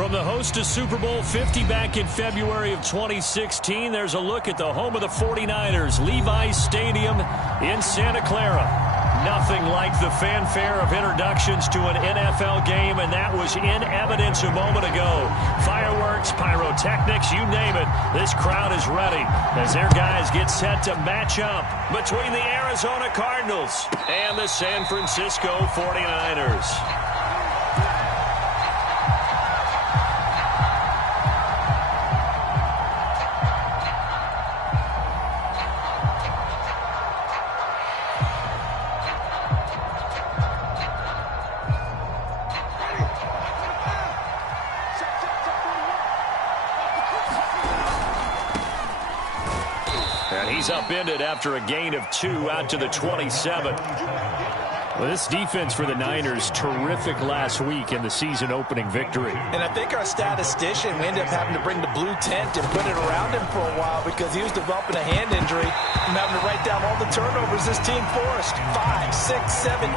From the host to Super Bowl 50 back in February of 2016, there's a look at the home of the 49ers, Levi's Stadium in Santa Clara. Nothing like the fanfare of introductions to an NFL game, and that was in evidence a moment ago. Fireworks, pyrotechnics, you name it. This crowd is ready as their guys get set to match up between the Arizona Cardinals and the San Francisco 49ers. He's upended after a gain of 2 out to the 27. Well, this defense for the Niners, terrific last week in the season-opening victory. And I think our statistician, we ended up having to bring the blue tent and put it around him for a while because he was developing a hand injury and having to write down all the turnovers this team forced. 5, 6, 7, 8.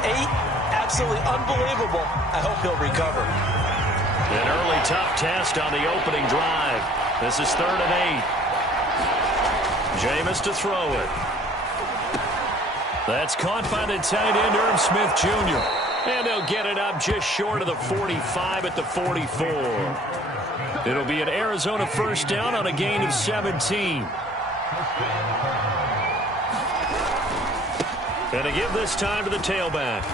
Absolutely unbelievable. I hope he'll recover. An early tough test on the opening drive. This is 3rd and 8. Jameis to throw it. That's caught by the tight end, Irv Smith Jr. And they'll get it up just short of the 45 at the 44. It'll be an Arizona first down on a gain of 17. And a give this time to the tailback.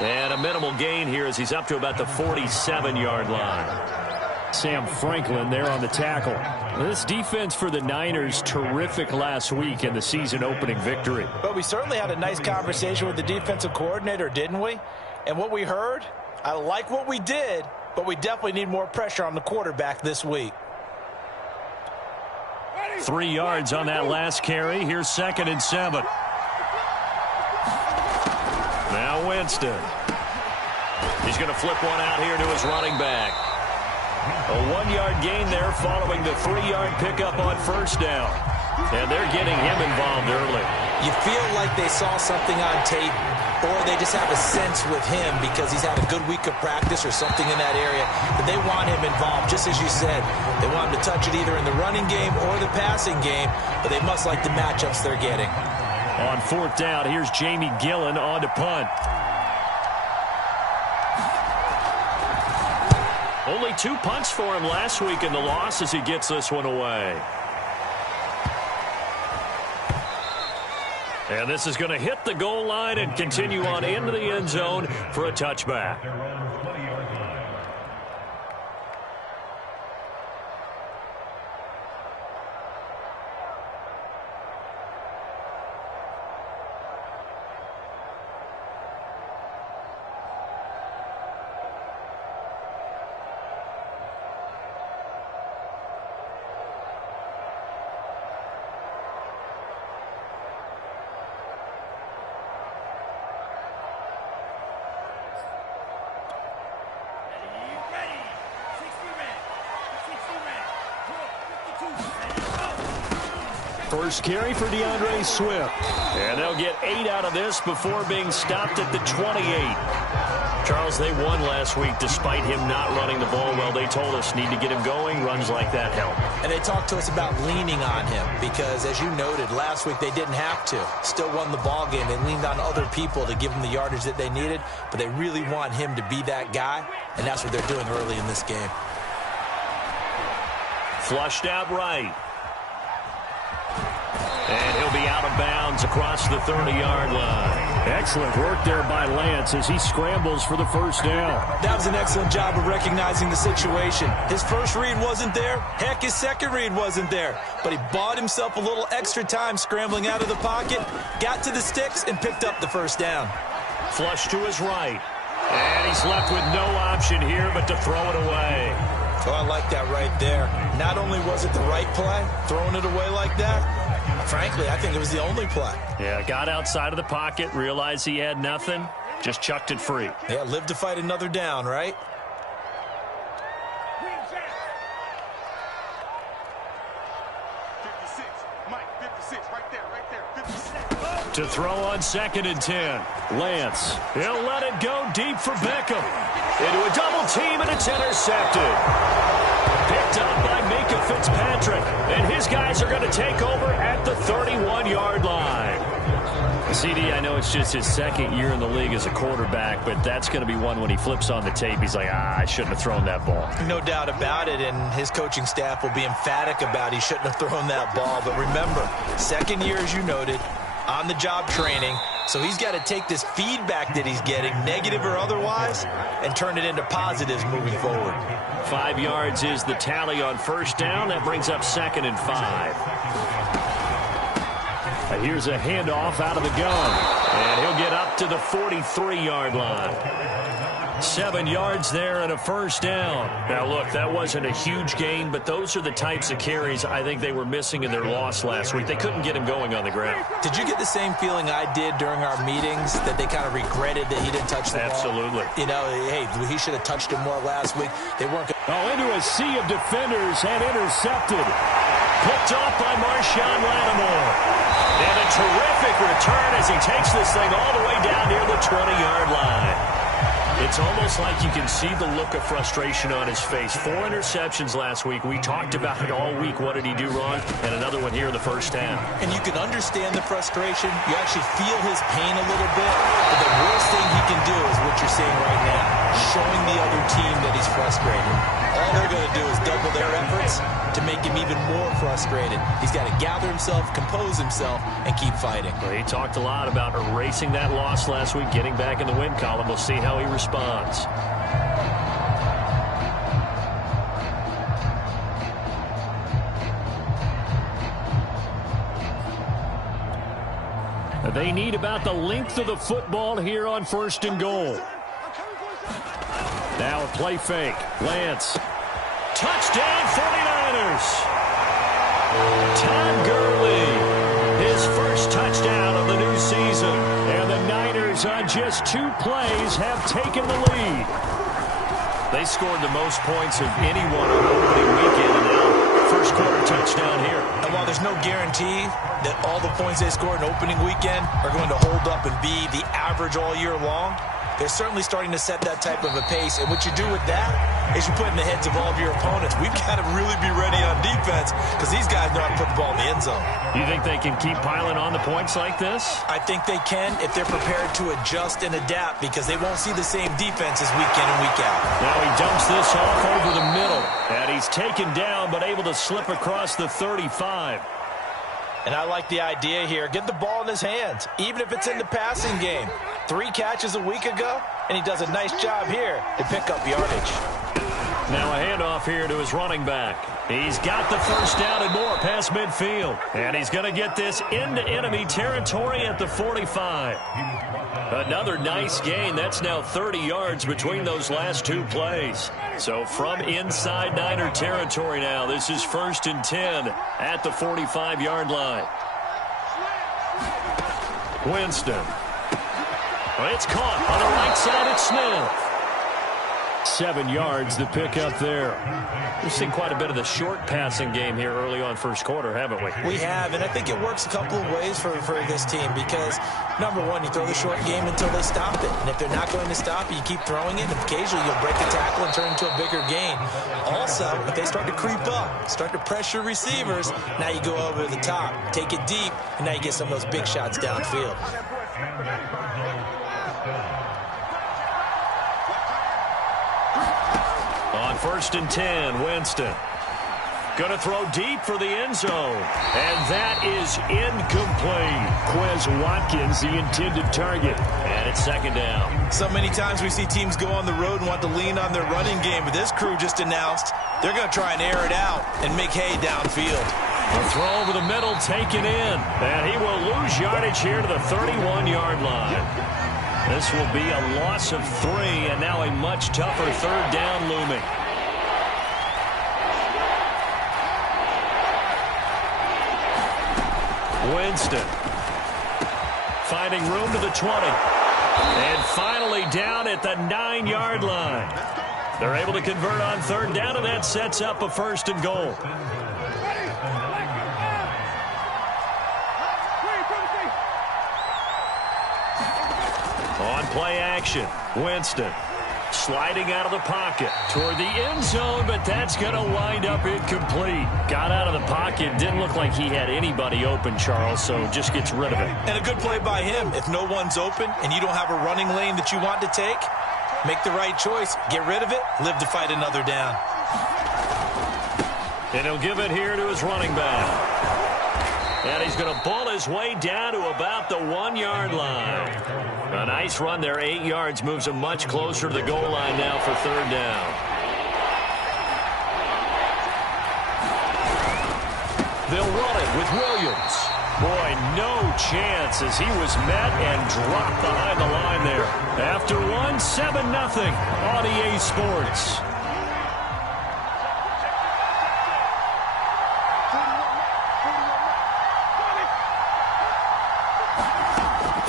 And a minimal gain here as he's up to about the 47-yard line. Sam Franklin there on the tackle. This defense for the Niners, terrific last week in the season-opening victory. But we certainly had a nice conversation with the defensive coordinator, didn't we? And what we heard, I like what we did, but we definitely need more pressure on the quarterback this week. 3 yards on that last carry. Here's 2nd and 7. Now Winston. He's going to flip one out here to his running back. A 1-yard gain there following the 3-yard pickup on first down. And they're getting him involved early. You feel like they saw something on tape, or they just have a sense with him because he's had a good week of practice or something in that area, that they want him involved. Just as you said, they want him to touch it either in the running game or the passing game, but they must like the matchups they're getting. On 4th down, here's Jamie Gillen on to punt. Only 2 punts for him last week in the loss as he gets this one away. And this is going to hit the goal line and continue on into the end zone for a touchback. First carry for DeAndre Swift. And they'll get 8 out of this before being stopped at the 28. Charles, they won last week despite him not running the ball well. They told us need to get him going. Runs like that help. And they talked to us about leaning on him because, as you noted, last week they didn't have to. Still won the ball game. They leaned on other people to give them the yardage that they needed, but they really want him to be that guy, and that's what they're doing early in this game. Flushed out right. And he'll be out of bounds across the 30-yard line. Excellent work there by Lance as he scrambles for the first down. That was an excellent job of recognizing the situation. His first read wasn't there. Heck, his second read wasn't there. But he bought himself a little extra time scrambling out of the pocket, got to the sticks, and picked up the first down. Flush to his right. And he's left with no option here but to throw it away. Oh, I like that right there. Not only was it the right play, throwing it away like that, frankly, I think it was the only play. Yeah, got outside of the pocket, realized he had nothing, just chucked it free. Yeah, live to fight another down, right? To throw on 2nd and 10. Lance. He'll let it go deep for Beckham. Into a double team, and it's intercepted. Picked up by Minka Fitzpatrick. And his guys are going to take over at the 31-yard line. CD, I know it's just his 2nd year in the league as a quarterback, but that's going to be one when he flips on the tape. He's like, I shouldn't have thrown that ball. No doubt about it, and his coaching staff will be emphatic about he shouldn't have thrown that ball. But remember, 2nd year, as you noted, on-the-job training. So he's got to take this feedback that he's getting, negative or otherwise, and turn it into positives moving forward. 5 yards is the tally on 1st down. That brings up 2nd and 5. And here's a handoff out of the gun. And he'll get up to the 43-yard line. 7 yards there and a 1st down. Now, look, that wasn't a huge gain, but those are the types of carries I think they were missing in their loss last week. They couldn't get him going on the ground. Did you get the same feeling I did during our meetings, that they kind of regretted that he didn't touch the ball? Absolutely. You know, hey, he should have touched it more last week. They weren't. Into a sea of defenders and intercepted. Picked off by Marshawn Lattimore. And a terrific return as he takes this thing all the way down near the 20-yard line. It's almost like you can see the look of frustration on his face. 4 interceptions last week. We talked about it all week. What did he do wrong? And another one here in the 1st half. And you can understand the frustration. You actually feel his pain a little bit. But the worst thing he can do is what you're seeing right now, showing the other team that he's frustrated. All they're going to do is double their efforts to make him even more frustrated. He's got to gather himself, compose himself, and keep fighting. Well, he talked a lot about erasing that loss last week, getting back in the win column. We'll see how he responds. They need about the length of the football here on 1st and goal. Now a play fake. Lance. Touchdown 49ers. Todd Gurley. His first touchdown of the new season. And the Niners on just 2 plays have taken the lead. They scored the most points of anyone on opening weekend. And now 1st quarter touchdown here. And while there's no guarantee that all the points they scored in opening weekend are going to hold up and be the average all year long, they're certainly starting to set that type of a pace. And what you do with that is you put in the heads of all of your opponents. We've got to really be ready on defense because these guys know how to put the ball in the end zone. You think they can keep piling on the points like this? I think they can if they're prepared to adjust and adapt, because they won't see the same defenses week in and week out. Now he dumps this off over the middle. And he's taken down but able to slip across the 35. And I like the idea here. Get the ball in his hands, even if it's in the passing game. 3 catches a week ago, and he does a nice job here to pick up yardage. Now a handoff here to his running back. He's got the 1st down and more past midfield. And he's going to get this into enemy territory at the 45. Another nice gain. That's now 30 yards between those last 2 plays. So from inside Niner territory now, this is 1st and 10 at the 45-yard line. Winston. Well, it's caught on the right side at Smith. 7 yards, the pick up there. We've seen quite a bit of the short passing game here early on 1st quarter, haven't we? We have, and I think it works a couple of ways for this team because, number one, you throw the short game until they stop it. And if they're not going to stop it, you keep throwing it, and occasionally you'll break a tackle and turn it into a bigger gain. Also, if they start to creep up, start to pressure receivers, now you go over the top, take it deep, and now you get some of those big shots downfield. On 1st and 10, Winston. Going to throw deep for the end zone. And that is incomplete. Quez Watkins, the intended target. And it's 2nd down. So many times we see teams go on the road and want to lean on their running game. But this crew just announced they're going to try and air it out and make hay downfield. The throw over the middle taken in. And he will lose yardage here to the 31-yard line. This will be a loss of 3, and now a much tougher 3rd down looming. Winston finding room to the 20. And finally down at the 9-yard line. They're able to convert on 3rd down, and that sets up a 1st and goal. play action. Winston sliding out of the pocket toward the end zone, but that's going to wind up incomplete. Got out of the pocket. Didn't look like he had anybody open, Charles, so just gets rid of it. And a good play by him. If no one's open and you don't have a running lane that you want to take, make the right choice. Get rid of it. Live to fight another down. And he'll give it here to his running back. And he's going to ball his way down to about the 1-yard line. A nice run there, 8 yards, moves him much closer to the goal line now for third down. They'll run it with Williams. Boy, no chance as he was met and dropped behind the line there. After one, 7-0 on EA Sports.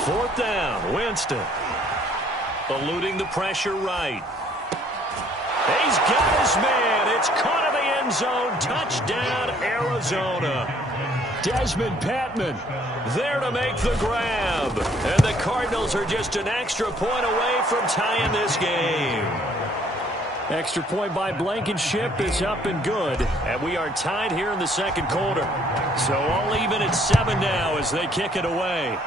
Fourth down, Winston. Eluding the pressure right. He's got his man. It's caught in the end zone. Touchdown, Arizona. Desmond Patman there to make the grab. And the Cardinals are just an extra point away from tying this game. Extra point by Blankenship is up and good. And we are tied here in the second quarter. So all even at 7 now as they kick it away.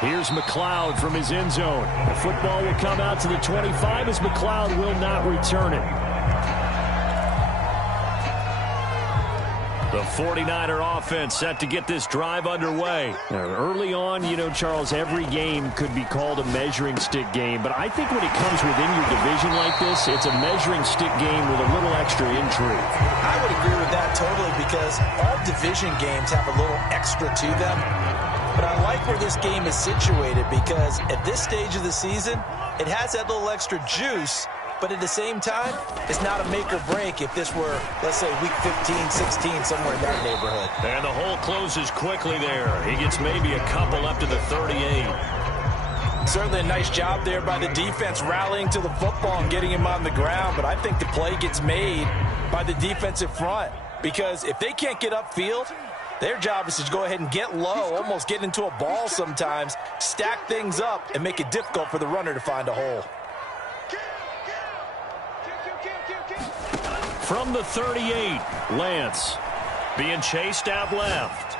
Here's McLeod from his end zone. The football will come out to the 25 as McLeod will not return it. The 49er offense set to get this drive underway. Now, early on, you know, Charles, every game could be called a measuring stick game. But I think when it comes within your division like this, it's a measuring stick game with a little extra intrigue. I would agree with that totally because all division games have a little extra to them. But I like where this game is situated because at this stage of the season, it has that little extra juice, but at the same time, it's not a make or break if this were, let's say, week 15, 16, somewhere in that neighborhood. And the hole closes quickly there. He gets maybe a couple up to the 38. Certainly a nice job there by the defense rallying to the football and getting him on the ground, but I think the play gets made by the defensive front because if they can't get upfield, their job is to go ahead and get low, almost get into a ball sometimes, stack things up, and make it difficult for the runner to find a hole. From the 38, Lance being chased out left.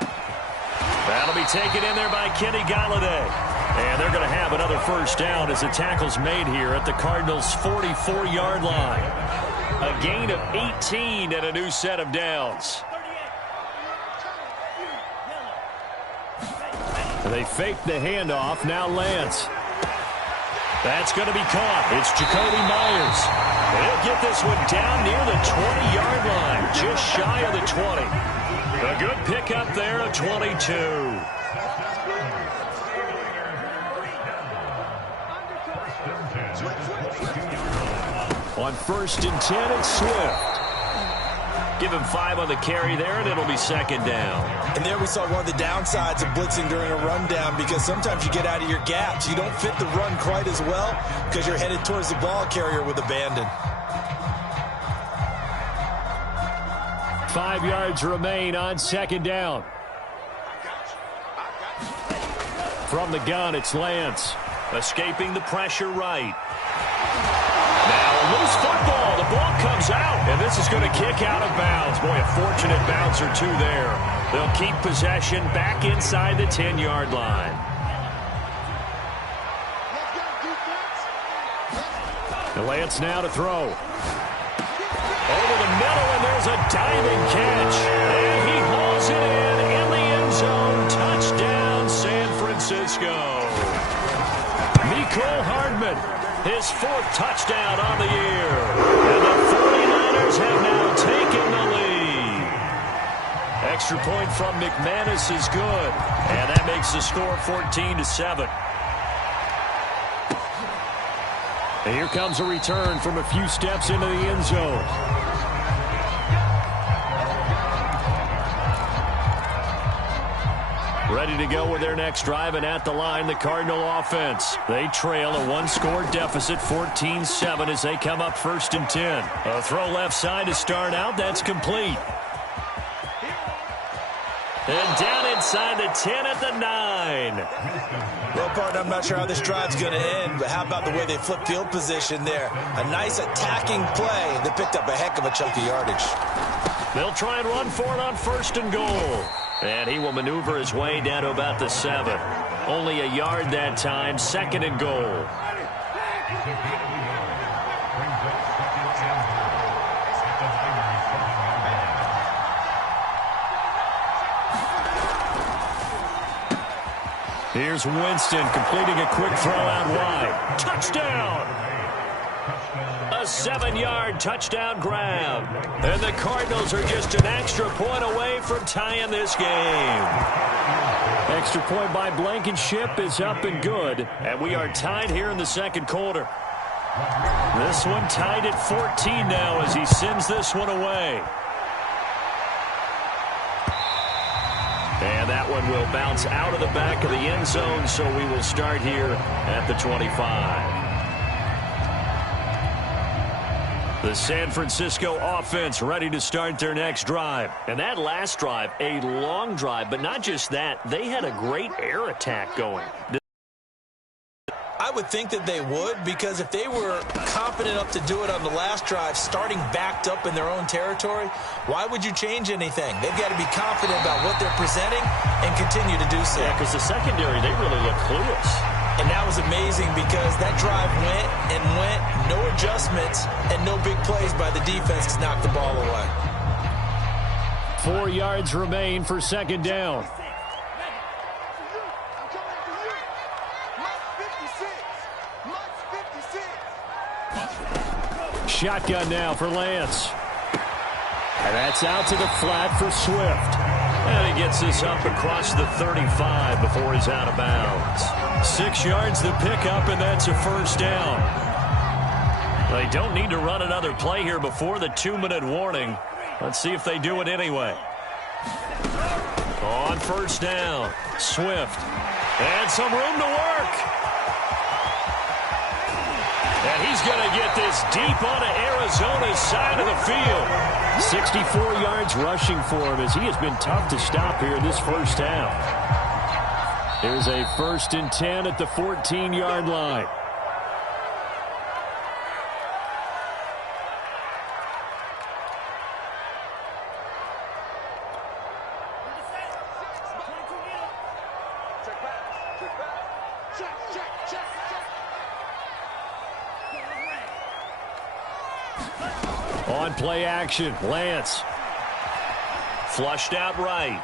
That'll be taken in there by Kenny Galladay. And they're going to have another first down as the tackle's made here at the Cardinals' 44-yard line. A gain of 18 and a new set of downs. They fake the handoff. Now Lance. That's going to be caught. It's Jacoby Myers. He'll get this one down near the 20-yard line, just shy of the 20. A good pickup there of 22. On 1st and 10, it's Swift. Give him 5 on the carry there, and it'll be second down. And there we saw one of the downsides of blitzing during a rundown because sometimes you get out of your gaps. You don't fit the run quite as well because you're headed towards the ball carrier with abandon. 5 yards remain on second down. From the gun, it's Lance. Escaping the pressure right. Now a loose football. The ball comes out, and this is going to kick out of bounds. Boy, a fortunate bounce or two there. They'll keep possession back inside the 10-yard line. Lance now to throw. Over the middle, and there's a diving catch. And he hauls it in the end zone. Touchdown, San Francisco. Mecole Hardman, his 4th touchdown on the year. And the 49ers have now taken the lead. Extra point from McManus is good. And that makes the score 14-7. And here comes a return from a few steps into the end zone. Ready to go with their next drive, and at the line, the Cardinal offense. They trail a 1-score deficit, 14-7, as they come up 1st and 10. A throw left side to start out. That's complete. And down inside the 10 at the 9. Well, partner, I'm not sure how this drive's going to end, but how about the way they flip field position there? A nice attacking play. They picked up a heck of a chunk of yardage. They'll try and run for it on 1st and goal. And he will maneuver his way down to about the 7. Only a yard that time, 2nd and goal. Here's Winston completing a quick throw out wide. Touchdown! A 7-yard touchdown grab. And the Cardinals are just an extra point away from tying this game. Extra point by Blankenship is up and good. And we are tied here in the 2nd quarter. This one tied at 14 now as he sends this one away. And that one will bounce out of the back of the end zone, so we will start here at the 25. The San Francisco offense ready to start their next drive. And that last drive, a long drive, but not just that, they had a great air attack going. I would think that they would, because if they were confident enough to do it on the last drive, starting backed up in their own territory, why would you change anything? They've got to be confident about what they're presenting and continue to do so. Yeah, because the secondary, they really look clueless. And that was amazing because that drive went and went, no adjustments, and no big plays by the defense to knock the ball away. 4 yards remain for 2nd down. Shotgun now for Lance. And that's out to the flat for Swift. And he gets this up across the 35 before he's out of bounds. 6 yards the pickup, and that's a 1st down. They don't need to run another play here before the 2-minute warning. Let's see if they do it anyway. On 1st down, Swift. And some room to work. And he's going to get this deep onto Arizona's side of the field. 64 yards rushing for him as he has been tough to stop here in this 1st half. Here's a 1st and 10 at the 14-yard line. On play action, Lance. Flushed out right.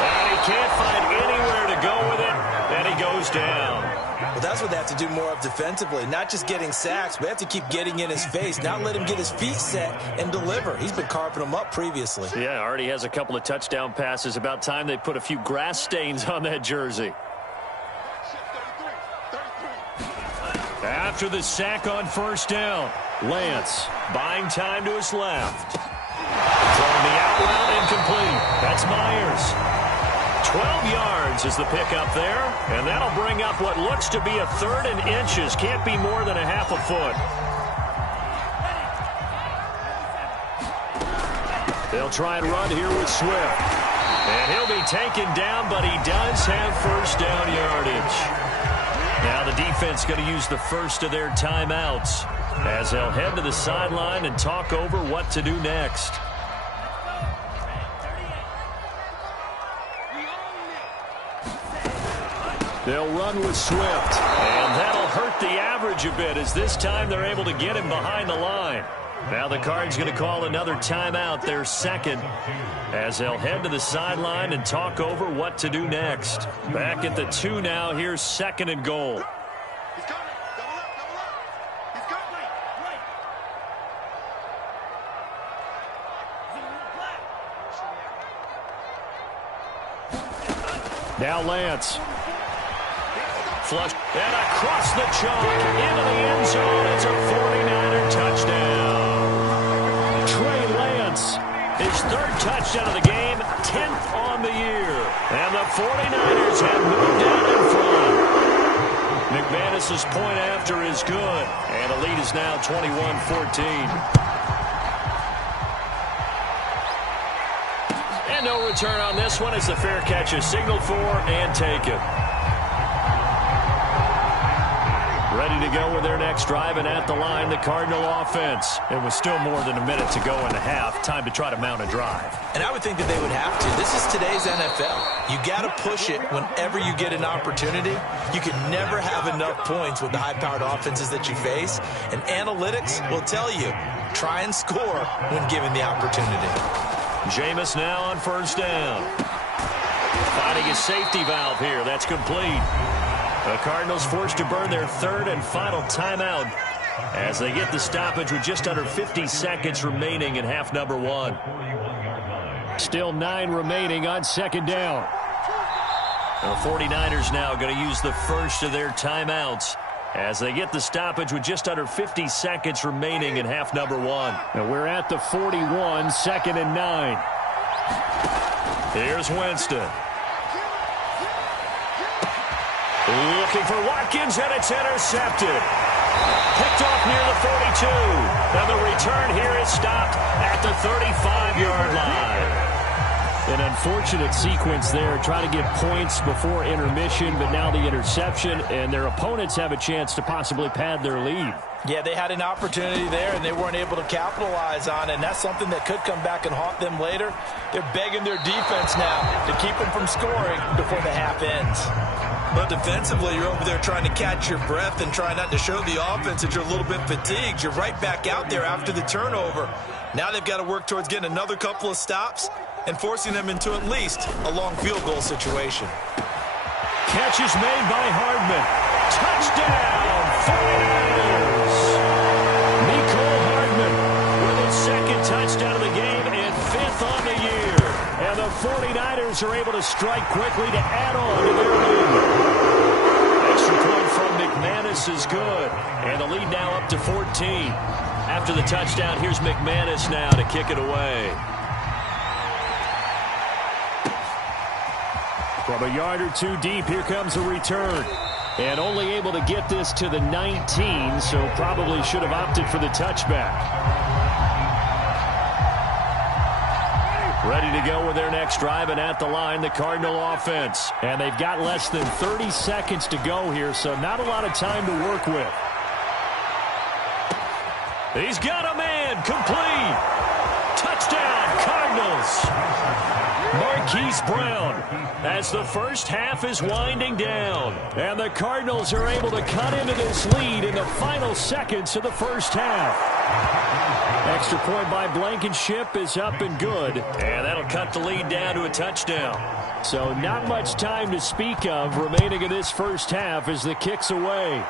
And he can't find anywhere to go with it, and he goes down. Well, that's what they have to do more of defensively. Not just getting sacks, but they have to keep getting in his face. Not let him get his feet set and deliver. He's been carving them up previously. Yeah, already has a couple of touchdown passes. About time they put a few grass stains on that jersey. After the sack on 1st down, Lance buying time to his left. Throwing the out route incomplete. That's Myers. 12 yards is the pickup there, and that'll bring up what looks to be a 3rd and inches. Can't be more than a half a foot. They'll try and run here with Swift. And he'll be taken down, but he does have 1st down yardage. Now the defense going to use the first of their timeouts as they'll head to the sideline and talk over what to do next. They'll run with Swift, and that'll hurt the average a bit as this time they're able to get him behind the line. Now the Cards going to call another timeout, their 2nd, as they'll head to the sideline and talk over what to do next. Back at the 2 now, here's 2nd and goal. Now Lance. Flush and across the chalk into the end zone. It's a 49er touchdown. Trey Lance, his 3rd touchdown of the game, 10th on the year. And the 49ers have moved out in front. McManus's point after is good. And the lead is now 21-14. And And no return on this one as the fair catch is signaled for and taken. Ready to go with their next drive, and at the line, the Cardinal offense. It was still more than a minute to go in the half. Time to try to mount a drive. And I would think that they would have to. This is today's NFL. You got to push it whenever you get an opportunity. You can never have enough points with the high-powered offenses that you face. And analytics will tell you, try and score when given the opportunity. Jameis now on first down. Finding a safety valve here. That's complete. The Cardinals forced to burn their third and final timeout as they get the stoppage with just under 50 seconds remaining in half number one. Still 9 remaining on second down. The 49ers now going to use the first of their timeouts as they get the stoppage with just under 50 seconds remaining in half number one. And we're at the 41, 2nd and 9. Here's Winston. Looking for Watkins, and it's intercepted. Picked off near the 42. And the return here is stopped at the 35-yard line. An unfortunate sequence there, trying to get points before intermission, but now the interception, and their opponents have a chance to possibly pad their lead. Yeah, they had an opportunity there, and they weren't able to capitalize on it, and that's something that could come back and haunt them later. They're begging their defense now to keep them from scoring before the half ends. But defensively, you're over there trying to catch your breath and try not to show the offense that you're a little bit fatigued. You're right back out there after the turnover. Now they've got to work towards getting another couple of stops and forcing them into at least a long field goal situation. Catch is made by Hardman. Touchdown, 49ers! Nicole Hardman with his second touchdown of the game and 5th on the year. And the 49ers are able to strike quickly to add on to their lead. Extra point from McManus is good. And the lead now up to 14. After the touchdown, here's McManus now to kick it away. From a yard or two deep, here comes a return. And only able to get this to the 19, so probably should have opted for the touchback. Ready to go with their next drive, and at the line, the Cardinal offense. And they've got less than 30 seconds to go here, so not a lot of time to work with. He's got a man, complete. Touchdown, Cardinals. Marquise Brown as the first half is winding down. And the Cardinals are able to cut into this lead in the final seconds of the first half. Extra point by Blankenship is up and good. And that'll cut the lead down to a touchdown. So not much time to speak of remaining in this first half as the kick's away.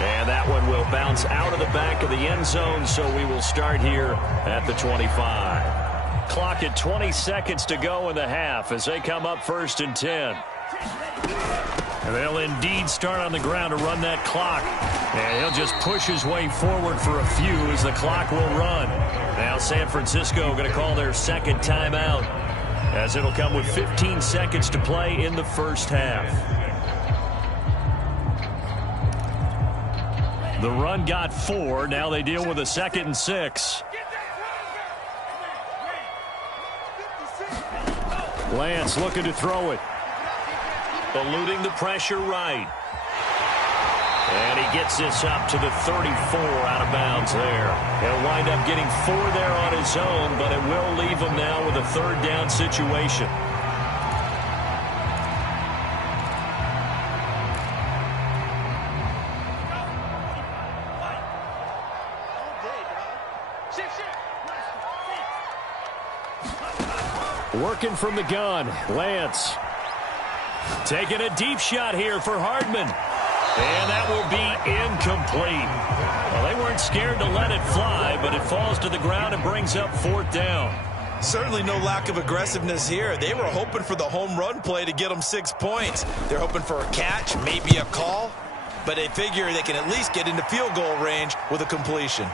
And that one will bounce out of the back of the end zone, so we will start here at the 25. Clock at 20 seconds to go in the half as they come up 1st and 10. And they'll indeed start on the ground to run that clock. And he'll just push his way forward for a few as the clock will run. Now San Francisco going to call their second timeout as it'll come with 15 seconds to play in the first half. The run got 4. Now they deal with a 2nd and 6. Lance looking to throw it. Eluding the pressure right. And he gets this up to the 34 out of bounds there. He'll wind up getting 4 there on his own, but it will leave him now with a 3rd down situation. Working from the gun, Lance. Taking a deep shot here for Hardman. And that will be incomplete. Well, they weren't scared to let it fly, but it falls to the ground and brings up 4th down. Certainly no lack of aggressiveness here. They were hoping for the home run play to get them 6 points. They're hoping for a catch, maybe a call, but they figure they can at least get into field goal range with a completion.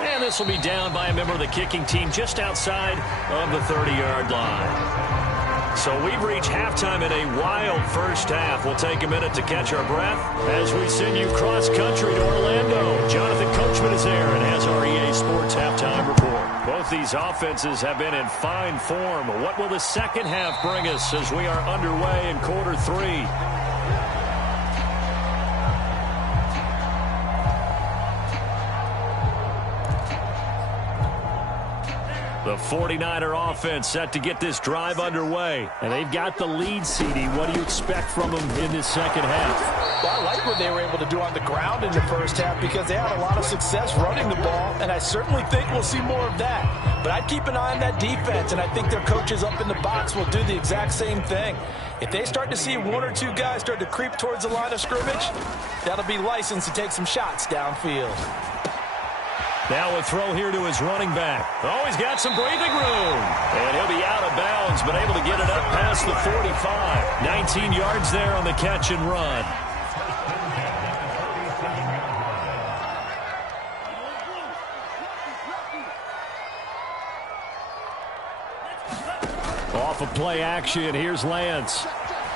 And this will be down by a member of the kicking team just outside of the 30-yard line. So we've reached halftime in a wild first half. We'll take a minute to catch our breath as we send you cross-country to Orlando. Jonathan Coachman is there and has our EA Sports halftime report. Both these offenses have been in fine form. What will the second half bring us as we are underway in quarter three? The 49er offense set to get this drive underway. And they've got the lead, CD. What do you expect from them in this second half? Well, I like what they were able to do on the ground in the first half because they had a lot of success running the ball, and I certainly think we'll see more of that. But I'd keep an eye on that defense, and I think their coaches up in the box will do the exact same thing. If they start to see one or two guys start to creep towards the line of scrimmage, that'll be licensed to take some shots downfield. Now a throw here to his running back. Oh, he's got some breathing room. And he'll be out of bounds, but able to get it up past the 45. 19 yards there on the catch and run. Off of play action, here's Lance.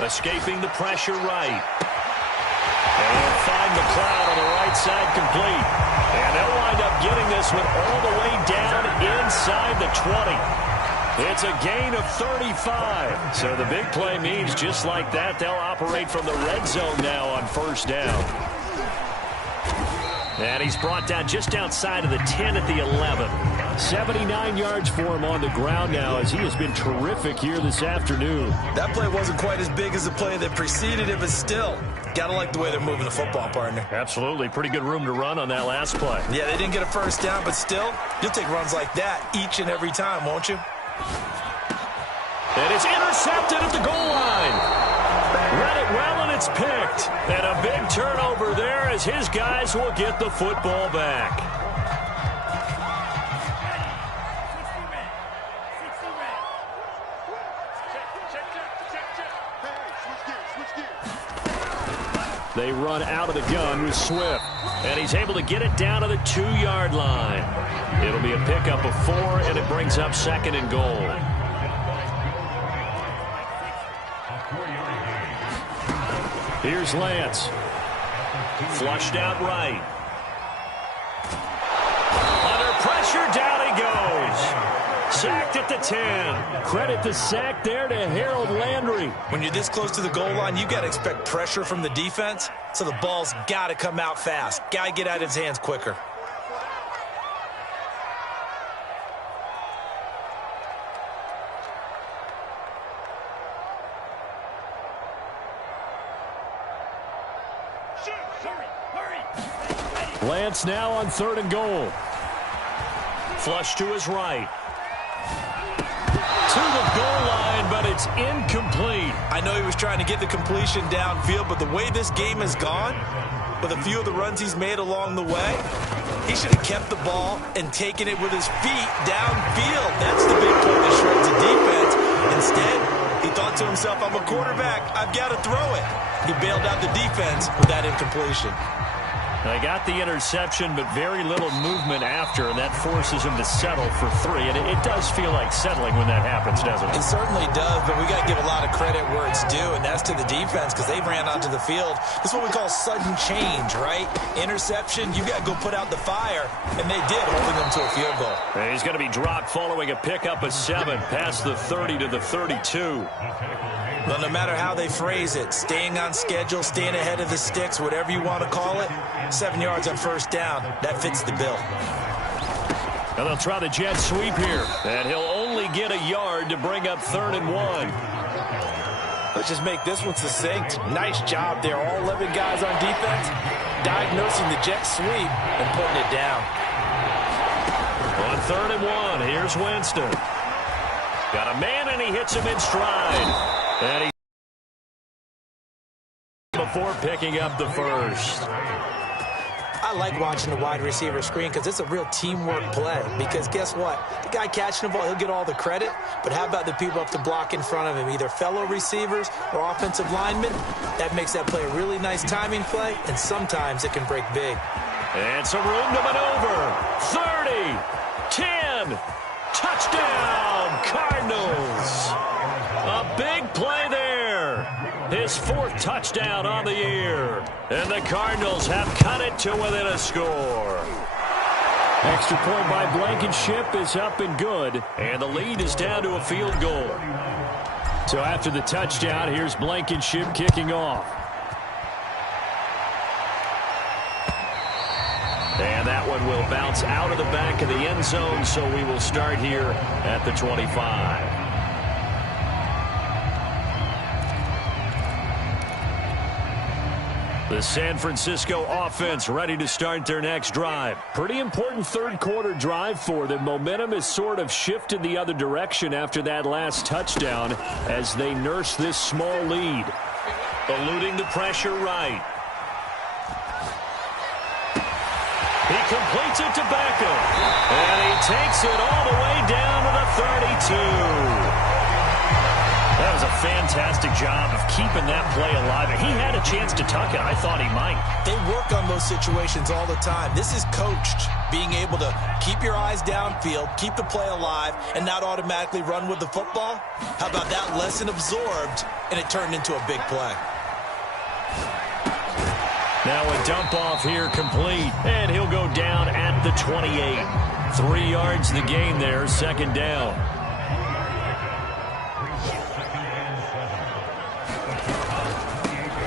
Escaping the pressure right. And he'll find McLeod on the right side complete. And they'll wind up getting this one all the way down inside the 20. It's a gain of 35. So the big play means just like that, they'll operate from the red zone now on first down. And he's brought down just outside of the 10 at the 11. 79 yards for him on the ground now as he has been terrific here this afternoon. That play wasn't quite as big as the play that preceded it, but still, got to like the way they're moving the football, partner. Absolutely. Pretty good room to run on that last play. Yeah, they didn't get a first down, but still, you'll take runs like that each and every time, won't you? And it's intercepted at the goal line. Read it well, and it's picked. And a big turnover there as his guys will get the football back. They run out of the gun with Swift. And he's able to get it down to the 2-yard line. It'll be a pickup of 4, and it brings up second and goal. Here's Lance. Flushed out right. Under pressure, down he goes. Sacked at the 10. Credit the sack there to Harold Landry. When you're this close to the goal line, you got to expect pressure from the defense, so the ball's got to come out fast. Got to get out of his hands quicker. Lance now on 3rd and goal. Flush to his right. To the goal line, but it's incomplete. I know he was trying to get the completion downfield, but the way this game has gone, with a few of the runs he's made along the way, he should have kept the ball and taken it with his feet downfield. That's the big play that shreds the defense. Instead, he thought to himself, I'm a quarterback, I've got to throw it. He bailed out the defense with that incompletion. They got the interception, but very little movement after, and that forces him to settle for 3. And it does feel like settling when that happens, doesn't it? It certainly does, but we got to give a lot of credit where it's due, and that's to the defense because they ran onto the field. This is what we call sudden change, right? Interception, you got to go put out the fire, and they did, holding them to a field goal. And he's going to be dropped following a pickup of 7 past the 30 to the 32. Well, no matter how they phrase it, staying on schedule, staying ahead of the sticks, whatever you want to call it, 7 yards on first down, that fits the bill. And they'll try the jet sweep here. And he'll only get a yard to bring up 3rd and 1. Let's just make this one succinct. Nice job there. All 11 guys on defense diagnosing the jet sweep and putting it down. On 3rd and 1, here's Winston. Got a man, and he hits him in stride. And he before picking up the first. I like watching the wide receiver screen because it's a real teamwork play. Because guess what? The guy catching the ball, he'll get all the credit. But how about the people up to block in front of him, either fellow receivers or offensive linemen? That makes that play a really nice timing play, and sometimes it can break big. And some room to maneuver. 30, 10, 2, Touchdown, Cardinals. A big play there. His 4th touchdown on the year. And the Cardinals have cut it to within a score. Extra point by Blankenship is up and good. And the lead is down to a field goal. So after the touchdown, here's Blankenship kicking off. And that one will bounce out of the back of the end zone, so we will start here at the 25. The San Francisco offense ready to start their next drive. Pretty important third-quarter drive for them. Momentum has sort of shifted the other direction after that last touchdown as they nurse this small lead. Eluding the pressure right. He completes it to Beckham. And he takes it all the way down to the 32. That was a fantastic job of keeping that play alive. He had a chance to tuck it. I thought he might. They work on those situations all the time. This is coached, being able to keep your eyes downfield, keep the play alive, and not automatically run with the football. How about that lesson absorbed, and it turned into a big play. Now a dump off here complete, and he'll go down at the 28. 3 yards the gain there, 2nd down.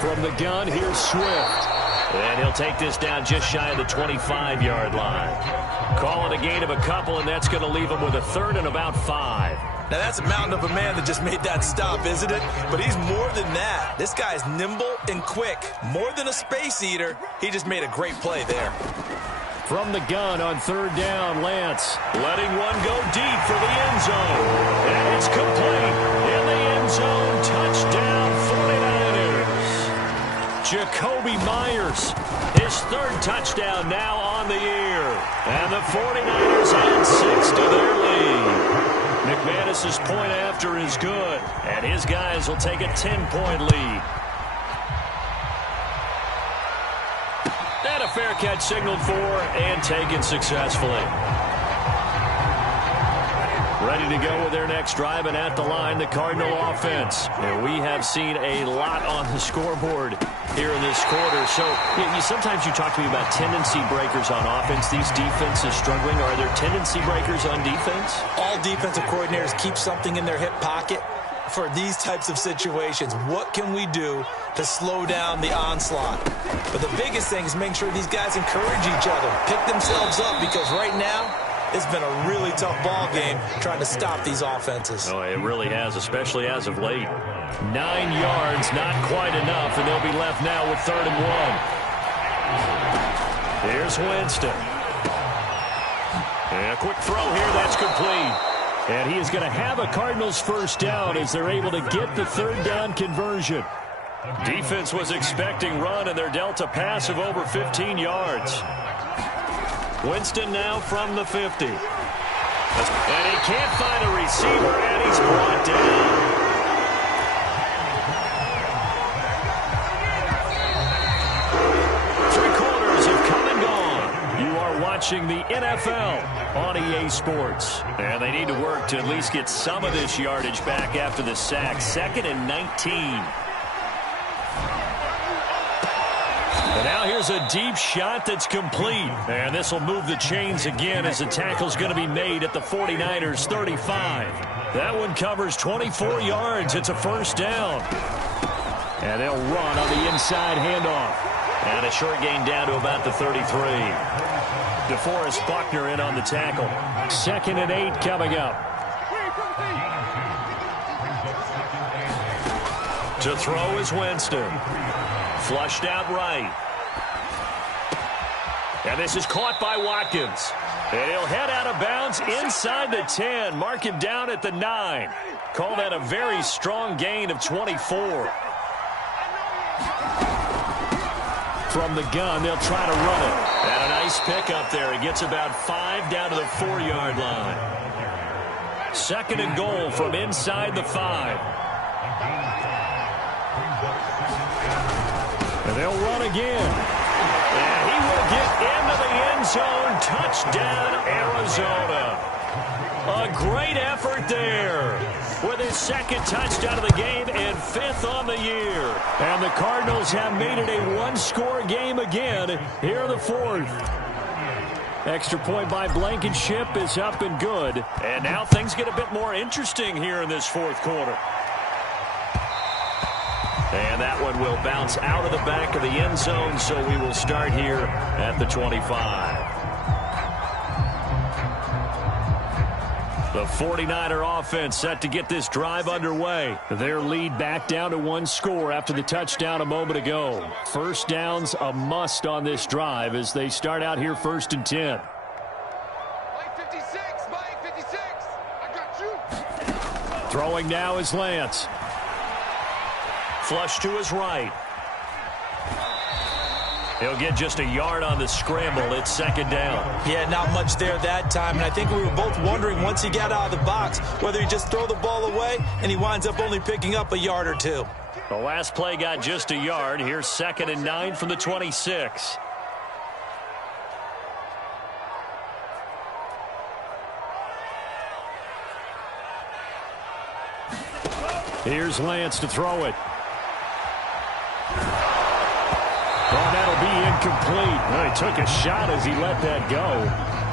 From the gun, here's Swift. And he'll take this down just shy of the 25-yard line. Calling a gain of a couple, and that's going to leave him with a 3rd and about 5. Now, that's a mountain of a man that just made that stop, isn't it? But he's more than that. This guy's nimble and quick. More than a space eater. He just made a great play there. From the gun on 3rd down, Lance letting one go deep for the end zone. And it's complete in the end zone. Touchdown, 49ers. Jacoby Myers, his 3rd touchdown now on the year. And the 49ers add 6 to their lead. McManus's point after is good, and his guys will take a 10-point lead. And a fair catch signaled for and taken successfully. Ready to go with their next drive, and at the line, the Cardinal offense. And we have seen a lot on the scoreboard here in this quarter. So sometimes you talk to me about tendency breakers on offense. These defenses struggling. Are there tendency breakers on defense? All defensive coordinators keep something in their hip pocket for these types of situations. What can we do to slow down the onslaught? But the biggest thing is making sure these guys encourage each other, pick themselves up, because right now, it's been a really tough ball game trying to stop these offenses. Oh, it really has, especially as of late. 9 yards, not quite enough, and they'll be left now with 3rd and 1. Here's Winston. And a quick throw here, that's complete. And he is going to have a Cardinals 1st down as they're able to get the 3rd down conversion. Defense was expecting run, and they're dealt a pass of over 15 yards. Winston now from the 50. And he can't find a receiver, and he's brought down. Three-quarters have come and gone. You are watching the NFL on EA Sports. And they need to work to at least get some of this yardage back after the sack. 2nd and 19. And now here's a deep shot that's complete. And this will move the chains again as the tackle's going to be made at the 49ers 35. That one covers 24 yards. It's a 1st down. And they'll run on the inside handoff. And a short gain down to about the 33. DeForest Buckner in on the tackle. 2nd and 8 coming up. To throw is Winston. Flushed out right. And this is caught by Watkins. And he'll head out of bounds inside the 10. Mark him down at the 9. Call that a very strong gain of 24. From the gun, they'll try to run it. And a nice pickup there. He gets about 5 down to the 4-yard line. 2nd and goal from inside the 5. And they'll run again. And he will get into the end zone. Touchdown, Arizona. A great effort there with his second touchdown of the game and 5th on the year. And the Cardinals have made it a one-score game again here in the 4th. Extra point by Blankenship is up and good. And now things get a bit more interesting here in this 4th quarter. And that one will bounce out of the back of the end zone, so we will start here at the 25. The 49er offense set to get this drive underway. Their lead back down to 1 score after the touchdown a moment ago. First down's a must on this drive as they start out here 1st and 10. Mike 56, Mike 56, I got you. Throwing now is Lance. Flush to his right. He'll get just a yard on the scramble. It's 2nd down. Yeah, not much there that time. And I think we were both wondering once he got out of the box whether he just throw the ball away and he winds up only picking up a yard or 2. The last play got just a yard. Here's 2nd and 9 from the 26. Here's Lance to throw it. Oh, that'll be incomplete. Well, he took a shot as he let that go.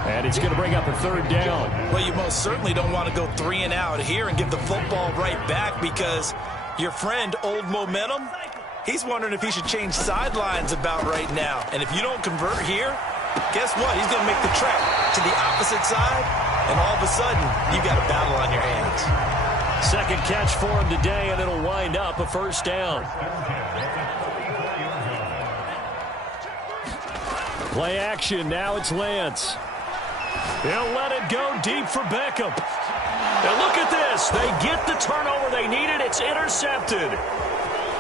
And it's going to bring up a 3rd down. Well, you most certainly don't want to go 3 and out here and give the football right back because your friend, Old Momentum, he's wondering if he should change sidelines about right now. And if you don't convert here, guess what? He's going to make the trek to the opposite side, and all of a sudden, you got a battle on your hands. 2nd catch for him today, and it'll wind up a 1st down. Play action. Now it's Lance. He'll let it go deep for Beckham. And look at this. They get the turnover they needed. It's intercepted.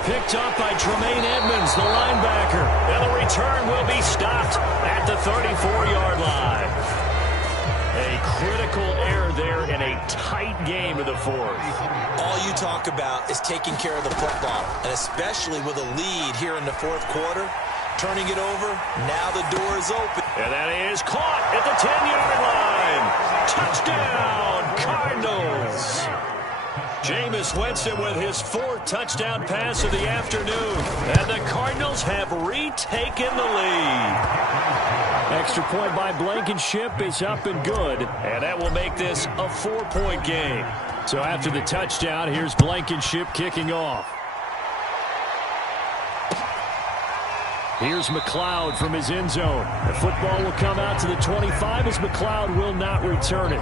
Picked up by Tremaine Edmonds, the linebacker. And the return will be stopped at the 34-yard line. A critical error there in a tight game in the 4th. All you talk about is taking care of the football, and especially with a lead here in the 4th quarter. Turning it over, now the door is open. And that is caught at the 10-yard line. Touchdown, Cardinals. Jameis Winston with his 4th touchdown pass of the afternoon. And the Cardinals have retaken the lead. Extra point by Blankenship is up and good. And that will make this a 4-point game. So after the touchdown, here's Blankenship kicking off. Here's McLeod from his end zone. The football will come out to the 25 as McLeod will not return it.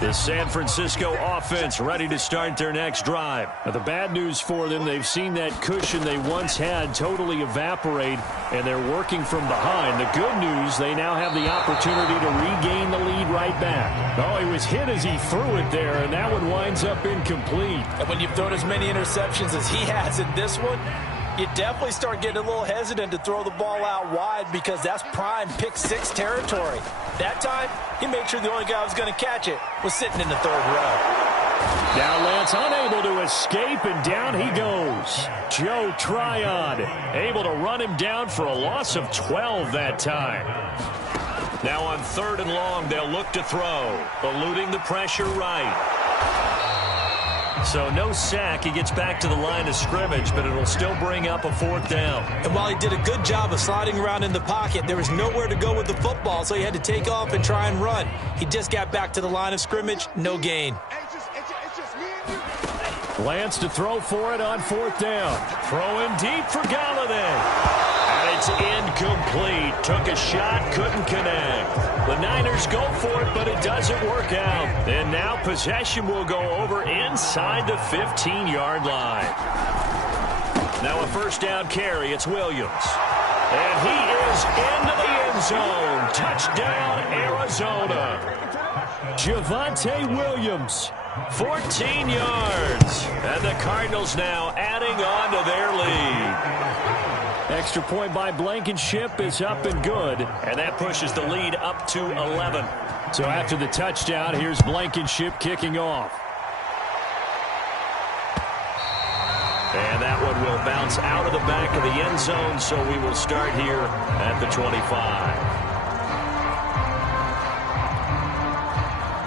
The San Francisco offense ready to start their next drive. Now, the bad news for them, they've seen that cushion they once had totally evaporate, and they're working from behind. The good news, they now have the opportunity to regain the lead right back. Oh, he was hit as he threw it there, and that one winds up incomplete. And when you've thrown as many interceptions as he has in this one, you definitely start getting a little hesitant to throw the ball out wide because that's prime pick 6 territory. That time, he made sure the only guy who was going to catch it was sitting in the 3rd row. Now Lance unable to escape, and down he goes. Joe Tryon able to run him down for a loss of 12 that time. Now on 3rd and long, they'll look to throw, eluding the pressure right. So no sack. He gets back to the line of scrimmage, but it'll still bring up a 4th down. And while he did a good job of sliding around in the pocket, there was nowhere to go with the football, so he had to take off and try and run. He just got back to the line of scrimmage, no gain. Lance to throw for it on 4th down. Throwing deep for Galladay. And it's incomplete. Took a shot, couldn't connect. The Niners go for it, but it doesn't work out. And now possession will go over inside the 15-yard line. Now a 1st down carry. It's Williams. And he is into the end zone. Touchdown, Arizona. Javonte Williams, 14 yards. And the Cardinals now adding on to their lead. Extra point by Blankenship is up and good. And that pushes the lead up to 11. So after the touchdown, here's Blankenship kicking off. And that one will bounce out of the back of the end zone, so we will start here at the 25.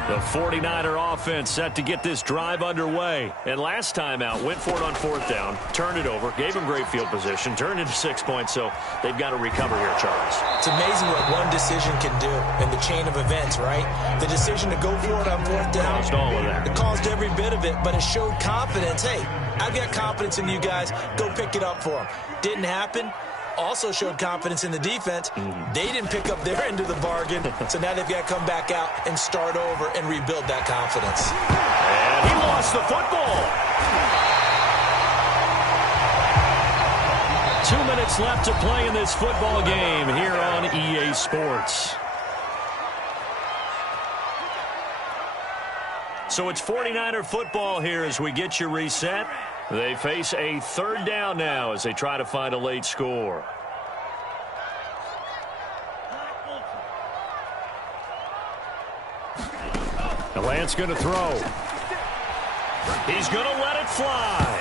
The 49er offense set to get this drive underway. And last time out, went for it on 4th down, turned it over, gave them great field position, turned into 6 points, so they've got to recover here, Charles. It's amazing what one decision can do in the chain of events, right? The decision to go for it on 4th down. Caused all of that. It caused every bit of it, but it showed confidence. Hey, I've got confidence in you guys. Go pick it up for them. Didn't happen. Also showed confidence in the defense. They didn't pick up their end of the bargain, so now they've got to come back out and start over and rebuild that confidence. And he lost the football. 2 minutes left to play in this football game here on EA Sports. So it's 49er football here as we get you reset. They face a 3rd down now as they try to find a late score. The Lance going to throw. He's going to let it fly.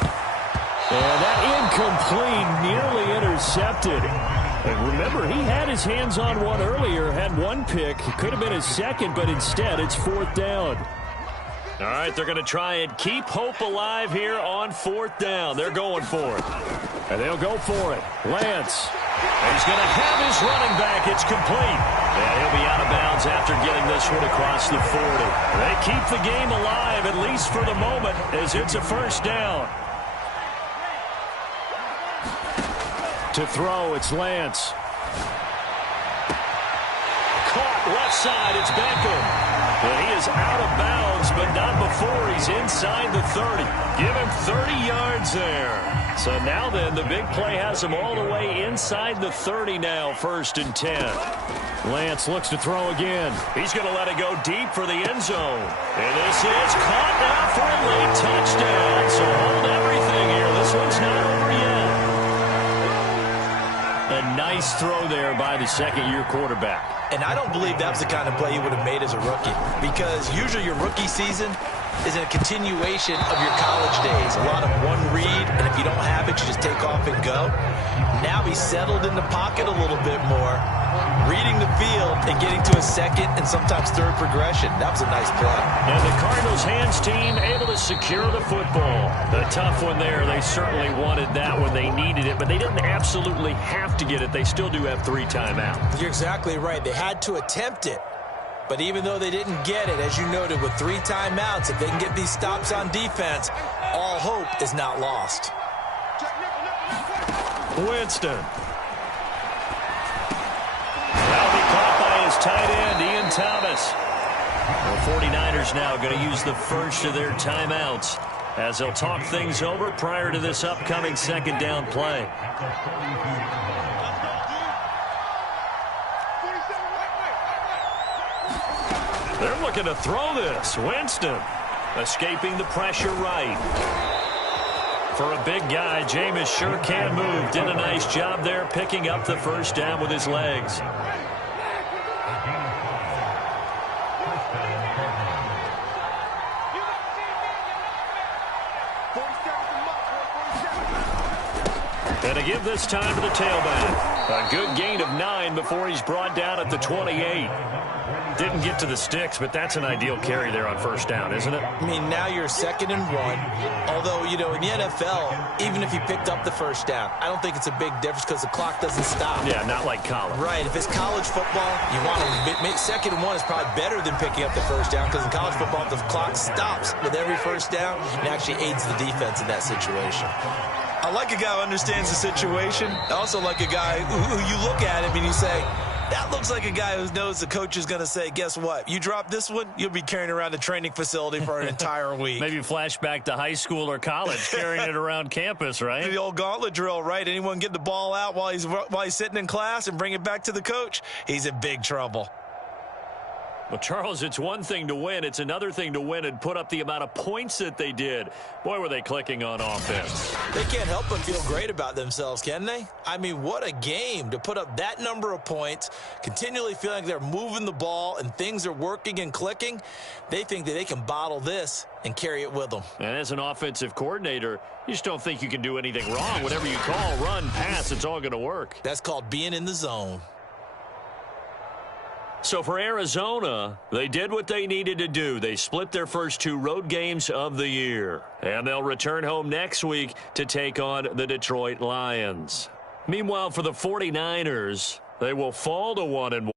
And that incomplete, nearly intercepted. And remember, he had his hands on one earlier, had one pick. It could have been his second, but instead it's 4th down. All right, they're going to try and keep hope alive here on 4th down. They're going for it. And they'll go for it. Lance. He's going to have his running back. It's complete. And he'll be out of bounds after getting this one across the 40. They keep the game alive, at least for the moment, as it's a 1st down. To throw, it's Lance. Caught left side, it's Beckham. But he is out of bounds, but not before he's inside the 30. Give him 30 yards there. So now then, the big play has him all the way inside the 30 now, 1st and 10. Lance looks to throw again. He's going to let it go deep for the end zone. And this is caught now for a late touchdown. So hold everything here. This one's not over yet. A nice throw there by the 2nd-year quarterback. And I don't believe that was the kind of play he would have made as a rookie, because usually your rookie season is a continuation of your college days. A lot of one read, and if you don't have it, you just take off and go. Now he's settled in the pocket a little bit more, reading the field and getting to a 2nd and sometimes 3rd progression. That was a nice play. And the Cardinals hands team able to secure the football. A tough one there. They certainly wanted that when they needed it, but they didn't absolutely have to get it. They still do have 3 timeouts. You're exactly right. They had to attempt it. But even though they didn't get it, as you noted, with 3 timeouts, if they can get these stops on defense, all hope is not lost. Winston. That'll be caught by his tight end, Ian Thomas. The 49ers now going to use the first of their timeouts as they'll talk things over prior to this upcoming 2nd down play. They're looking to throw this. Winston escaping the pressure right. For a big guy, Jameis sure can move. Did a nice job there picking up the 1st down with his legs. And to give this time to the tailback. A good gain of 9 before he's brought down at the 28. Didn't get to the sticks, but that's an ideal carry there on 1st down, isn't it? I mean, now you're 2nd and 1. Although, you know, in the NFL, even if you picked up the 1st down, I don't think it's a big difference because the clock doesn't stop. Yeah, not like college. Right. If it's college football, you want to make 2nd and 1 is probably better than picking up the 1st down, because in college football, the clock stops with every 1st down and actually aids the defense in that situation. I like a guy who understands the situation. I also like a guy who you look at him and you say, that looks like a guy who knows the coach is going to say, guess what? You drop this one, you'll be carrying around the training facility for an entire week. Maybe flashback to high school or college, carrying it around campus, right? The old gauntlet drill, right? Anyone get the ball out while he's sitting in class and bring it back to the coach, he's in big trouble. Well, Charles, it's one thing to win. It's another thing to win and put up the amount of points that they did. Boy, were they clicking on offense. They can't help but feel great about themselves, can they? I mean, what a game to put up that number of points, continually feeling like they're moving the ball and things are working and clicking. They think that they can bottle this and carry it with them. And as an offensive coordinator, you just don't think you can do anything wrong. Whatever you call, run, pass, it's all going to work. That's called being in the zone. So for Arizona, they did what they needed to do. They split their first 2 road games of the year. And they'll return home next week to take on the Detroit Lions. Meanwhile, for the 49ers, they will fall to 1-1.